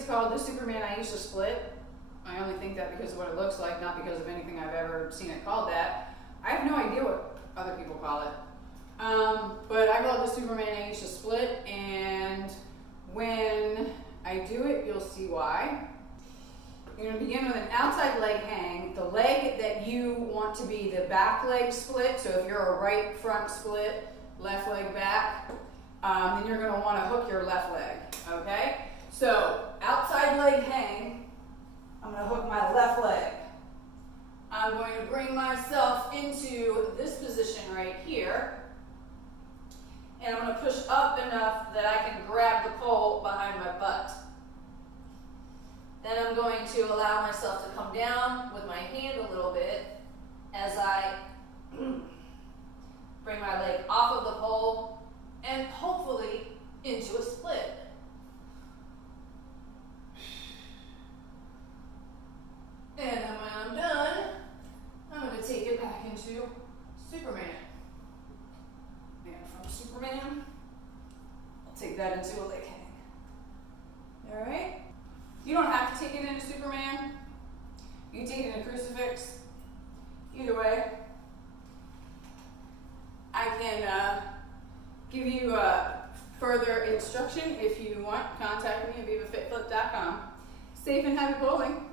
it's called the Superman Ayesha split. I only think that because of what it looks like, not because of anything I've ever seen it called that. I have no idea what other people call it. But I call it the Superman Ayesha split, and when I do it, you'll see why. You're going to begin with an outside leg hang. The leg that you want to be the back leg split, so if you're a right front split, left leg back, then you're going to want to hook your left leg, okay? So outside leg hang, I'm going to hook my left leg. I'm going to bring myself into this position right here, and I'm going to push up enough that I can grab the pole behind my butt. Then I'm going to allow myself to come down with my hand a little bit as I bring my leg off of the pole and hopefully into a split. And then when I'm done, I'm going to take it back into Superman. And from Superman, I'll take that into a leg hang. All right? You don't have to take it into Superman. You can take it in a crucifix. Either way, I can give you further instruction if you want. Contact me at vivafitflip.com. Safe and happy bowling.